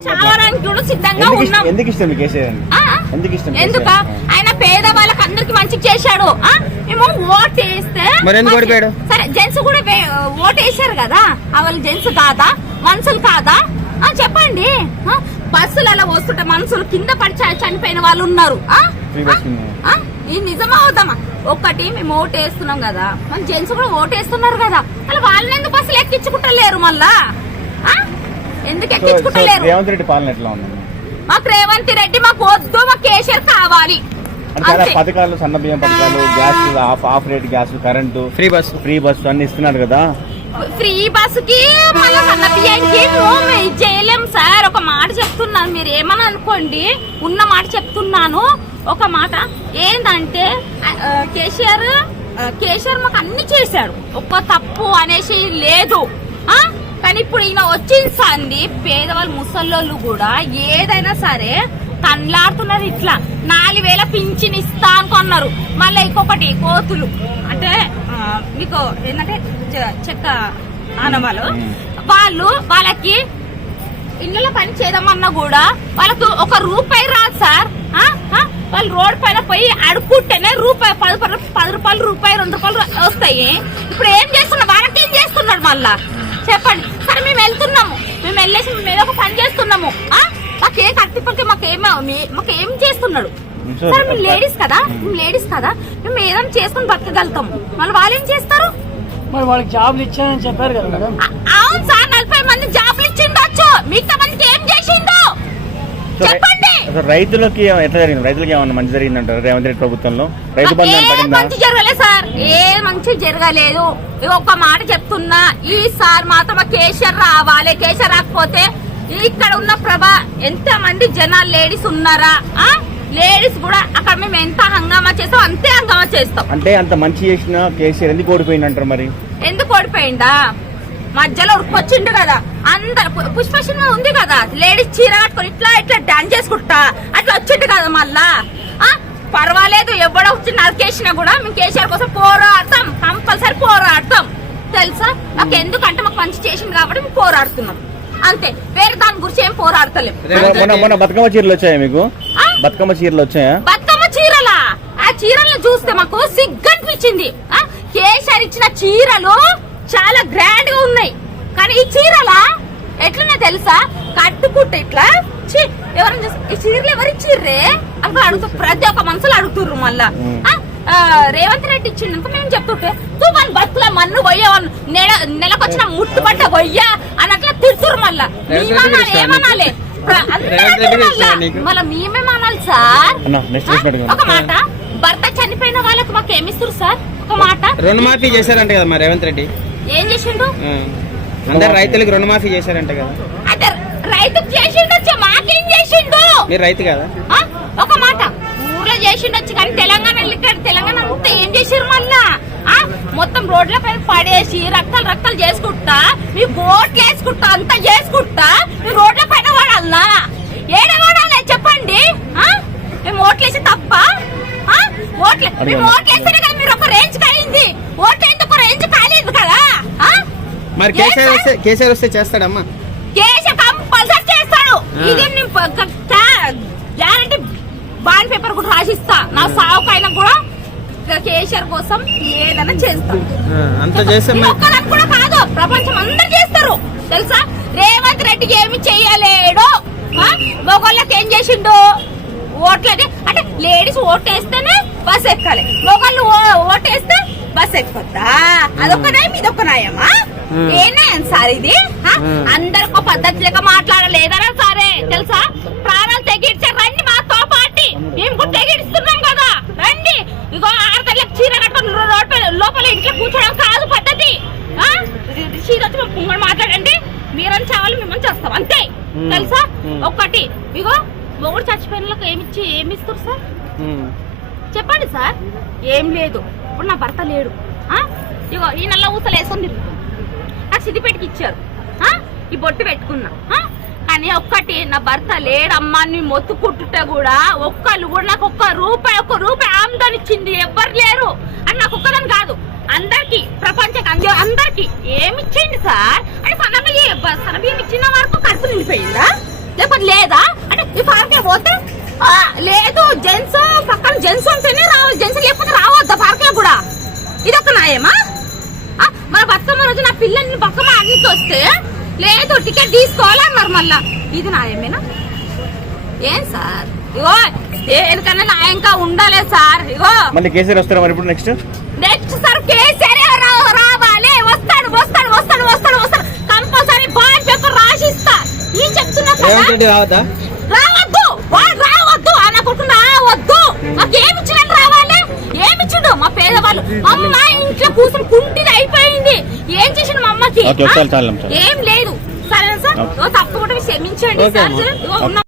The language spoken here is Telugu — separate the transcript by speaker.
Speaker 1: చావడానికి కూడా సిద్ధంగా
Speaker 2: ఎందుకు
Speaker 1: ఉన్నాం
Speaker 2: ఎందుకు ఇష్టం మీకు కేసీఆర్ అని?
Speaker 1: ఆ?
Speaker 2: ఎందుకు ఇష్టం
Speaker 1: ఎందుక
Speaker 2: కేసీఆర్?
Speaker 1: ఆయన పేద వాళ్ళకి అందరికి మంచి చేశాడు ఆ? మేము ఓట్ వేస్తే
Speaker 3: మరి ఎందుకు
Speaker 1: మంచి-
Speaker 3: ఓడిపోయాడు?
Speaker 1: సరే జెంట్స్ కూడా వే- ఓట్ వేసారు కదా ఆ వాళ్ళు జెంట్స్ కాదా మనుషులు కాదా ఆ చెప్పండి ఆ? బస్సులు అలా వస్తుంటే మనుషులు కింద పడి చ- చనిపోయిన వాళ్ళు ఉన్నారు ఆ?
Speaker 2: Free
Speaker 1: ఆ?
Speaker 2: bus ఉంది.
Speaker 1: ఆ? ఇది నిజమా అవుతామా ఒక్కటి మేము ఓటు వేస్తున్నాం కదా మన జెంట్స్ కూడా ఓటు వేస్తున్నారు కదా అలా వాళ్ళని ఎందుకు బస్సులు ఎక్కించుకుంటలేరు మళ్ళా? ఎందుకు ఎక్కించుకుంటలేరు?
Speaker 2: రేవంత్ రెడ్డి పాలన ఎట్లా ఉంది?
Speaker 1: మాకు రేవంత్ రెడ్డి మాకు వద్దు మాకు కేసీఆర్ కావాలి.
Speaker 2: అంటే. పథకాలు సన్న బియ్యం పథకాలు gas half half rate gas current
Speaker 3: free bus
Speaker 2: free bus అన్ని ఇస్తున్నారు కదా.
Speaker 1: ఫ్రీ బస్సుకి మళ్ళీ సన్న బియ్యానికి చేయలేం సార్? ఒక మాట చెప్తున్నాను. మీరు ఏమని అనుకోండి ఉన్న మాట చెప్తున్నాను. ఒక మాట ఏంటంటే కేసీఆర్ కేసీఆర్ మాకు అన్ని చేశాడు. ఒక్క తప్పు అనేసి లేదు. ఆ? కానీ ఇప్పుడు ఈయన వచ్చింది సంది పేదవాళ్ళు ముసలోళ్ళు కూడా ఏదైనా సరే కండ్లాడుతున్నారు ఇట్లా. నాలుగు వేల పింఛన్ ఇస్తా అనుకున్నారు. మళ్ళీ ఇంకొకటి కోతులు. అంటే మీకు ఏంటంటే చెక్క ఆనవాళ్ళు వాళ్ళు వాళ్ళకి ఇళ్ళ పని చేద్దామన్నా కూడా వాళ్ళకు ఒక రూపాయి రాదు సార్? వాళ్ళు రోడ్ పైన పోయి అడుక్కుంటేనే రూపాయి పది పది రూపాయలు రూపాయి రెండు రూపాయలు వస్తాయి. ఇప్పుడు ఏం చేస్తున్నాడు? వాళ్ళకి ఏం చేస్తున్నాడు మళ్ళా? చెప్పండి. సరే మేము వెళ్తున్నాము. మేము వెళ్ళేసి మేము ఏదో ఒక పని చేస్తున్నాము? మాకేం కత్తిపట్టి మాకేం మాకేం చేస్తున్నాడు. సరే మేము లేడీస్ కదా? మేము లేడీస్ కదా? మేము ఏదైనా చేసుకుని బతకగలుగుతాము మళ్ళీ వాళ్ళు ఏం చేస్తారు?
Speaker 4: మరి వాళ్ళకి జాబ్లు ఇచ్చానని చెప్పారు కదా
Speaker 1: అవును సార్ నలభై మంది జాబ్లు ఇచ్చిండొచ్చు. మిగతా
Speaker 2: సో రైతులకి ఎట్లా జరిగింది? రైతులకి ఏమన్నా మంచి జరిగిందంటారు? రేవంత్ రెడ్డి ప్రభుత్వంలో? రైతు బంధు పడిందా?
Speaker 1: మంచి జరగలేదు సార్. ఏ మంచి జరగలేదు. ఒక్క మాట చెప్తున్నా. ఈ సార్ మాత్రం కేసీఆర్ రావాలి. కేసీఆర్ రాకపోతే ఇక్కడ ఉన్న ప్రభ ఎంత మంది జనాలు లేడీస్ ఉన్నారా? ఆ? లేడీస్ కూడా అక్కడ మేము ఎంత హంగామా చేస్తాం అంతే హంగామా చేస్తాం.
Speaker 2: అంటే అంత మంచి చేసిన కేసీఆర్ ఎందుకు ఓడిపోయింది అంటారు మరి?
Speaker 1: ఎందుకు ఓడిపోయిందా? మధ్యలో ఉరుకొచ్చిండు కదా. అందరు పుష్ప సినిమా ఉంది కదా. లేడీస్ చీర కట్టుకొని ఇట్లా ఇట్లా డాన్స్ చేసుకుంటా. అట్లా వచ్చిండు కదా మళ్ళా. పర్వాలేదు ఎవడో వచ్చి నరికేసినా కూడా మేము కేసీఆర్ కోసం పోరాడతాం. కంపల్సరీ పోరాడతాం. తెలుసా? మాకు ఎందుకంటే మాకు మంచి చేసింది కాబట్టి మేము పోరాడుతున్నాం. అంతే. వేరే దాని గురించి ఏం పోరాడతలేం.
Speaker 2: మొన్న- మొన్న మొన్న బతుకమ్మ చీరలు వచ్చాయా మీకు? బతుకమ్మ చీరలు వచ్చాయా?
Speaker 1: బతుకమ్మ చీరలా? ఆ చీరలను చూస్తే మాకు సిగ్గనిపించింది ఆ, కేసీఆర్ ఇచ్చిన చీరలు చాలా గ్రాండ్గా ఉన్నాయి. కానీ ఈ చీరలా? ఎట్లున్నా తెలుసా? కట్టుకుంటే ఇట్లా ఎవరైనా ఈ చీరలు ఎవరు ఇచ్చిర్రే? అని అడుగుతూ ప్రతి ఒక్క మనుషులు అడుగుతుర్రు మళ్ళా. రేవంత్ రెడ్డి ఇచ్చిండు మేము చెప్తుంటే తూ మన బతుకుల మన్ను పోయేవాళ్ళు నెల నెలకొచ్చిన ముట్టుబట్ట పోయ్యా అని అట్లా తిడుతుర్రు మళ్ళా. ఏమనాలి? మళ్ళా. మళ్ళా మేమేమనాలి సార్? ఒక మాట. భర్త చనిపోయిన వాళ్ళకి మాకు ఏమిస్తారు సార్? ఒక మాట.
Speaker 3: రుణమాఫీ చేశారంట కదా మరి రేవంత్ రెడ్డి.
Speaker 1: ఏం చేసిండు.
Speaker 3: అందరు రైతులకు రుణమాఫీ చేశారంట కదా
Speaker 1: అంటే రైతుకు చేసిండొచ్చు మాకేం చేసిండు
Speaker 3: మీరు రైతు కదా?
Speaker 1: ఒక మాట ఊర్లో చేసిండొచ్చు కానీ తెలంగాణ ఇక్కడ తెలంగాణ అంతా ఏం చేసారు మళ్ళా? మొత్తం రోడ్ల పైన పడేసి రక్తాలు రక్తాలు చేసుకుంటా మీ ఓట్లు వేసుకుంటా అంతా చేసుకుంటా మీ రోడ్ల పైన వాడాలనా ఏడ వాడాలి చెప్పండి? మేము ఓట్లేసి తప్ప? ఓట్లే మేము. ఓట్లేస్తేనే కదా మీరు ఒక రేంజ్ కాయింది ఓట్లు ఎందుకు రేంజ్ కాలేదు కదా ఆ?
Speaker 3: మరి కేసీఆర్? వస్తే కేసీఆర్ వస్తే చేస్తాడమ్మా.
Speaker 1: కేస కంపల్సరీ చేస్తాడు. ఇది గ్యారంటీ బాండ్ పేపర్ కూడా రాసిస్తా. నా సావుకైనా కూడా కేసీఆర్ కోసం ఏదైనా చేస్తా.
Speaker 3: అంత చేస్తే
Speaker 1: కూడా కాదు ప్రపంచం అందరు చేస్తారు. తెలుసా? రేవంత్ రెడ్డికి ఏమి చెయ్యలేడు ఆ? మొగోళ్ళకి ఏం చేసిండు? ఓట్లని అంటే లేడీస్ ఓటేస్తేనే బస్ ఎక్కాలి. మొగోళ్ళు ఓటేస్తే బస్ ఎక్కొద్దా? అదొక నయం ఇదొక నయమా ఏ నయం సార్ ఇది. అందరికి పద్ధతి లేక మాట్లాడలేదరా సరే? తెలుసా? ప్రాణాలు తెగిడ్చారు రండి మాతో పాటి. మేము కూడా తెగిడిస్తున్నాం కదా. రండి. ఇగో ఆరు గంటలకు చీర కట్టుకొని లోపల ఇంట్లో కూర్చోవడం కాదు పద్ధతి. చీర వచ్చి మేము మాట్లాడండి. మీరని చావాలి మిమ్మల్ని చేస్తాం. అంతే. తెలుసా. ఒక్కటి. ఇగో మొగుడు చచ్చిపోయిన ఏమిచ్చి ఏమి ఇస్తారు సార్. చెప్పండి సార్. ఏం లేదు. ఇప్పుడు నా భర్త లేడు? ఇగో ఈ నల్ల ఊసలు వేసుకొని తిరుగుతుంది. సిద్దిపేటకి ఇచ్చారు. ఈ బొట్టు పెట్టుకున్నా. కానీ ఒక్కటి నా భర్త లేడమ్మా నీ మొత్తుకుంటుంట కూడా ఒక్కళ్ళు కూడా నాకు ఒక్క రూపాయి ఒక్క రూపాయి ఆమ్దాని ఇచ్చింది. ఎవ్వరు లేరు. అని నాకు ఒక్కదని కాదు. అందరికి ప్రపంచం అందరికి ఏమి ఇచ్చింది సార్? అంటే సన్నబియ్యం సన్నబియ్యం ఇచ్చిన వరకు కడుపు నిండిపోయిందా? లేకపోతే లేదా? అంటే ఈ పార్కే పోతే? లేదు జెంట్స్ పక్కన జెంట్స్ ఉంటేనే రావాలి. జెంట్స్ లేకపోతే రావద్దా పార్కే కూడా? ఇది ఒక న్యాయమా? బతుకమ్మ రోజు నా పిల్లల్ని బతుకమ్మ ఆడికి వస్తే లేదు టికెట్ తీసుకోవాలన్నారు మళ్ళా. ఇది న్యాయమేనా? ఏం సార్? ఇగో దేనికన్నా న్యాయంగా ఉండాలి సార్. ఇగో.
Speaker 2: మళ్ళీ కేసీఆర్ వస్తారా మరి ఇప్పుడు నెక్స్ట్
Speaker 1: నెక్స్ట్ సార్ కేసీఆర్ రావాలి. వస్తాడు వస్తాడు వస్తాడు వస్తాడు వస్తాడు. కంపల్సరీ బాండ్ పేపర్ రాసిస్తా. ఈ చెప్తున్నా కదా? మా అమ్మ ఇంట్లో కూర్చుని కుంటిది అయిపోయింది. ఏం చేసిండు మా అమ్మకి. ఏం లేదు. సరే? సార్ తప్పకుండా క్షమించండి సార్.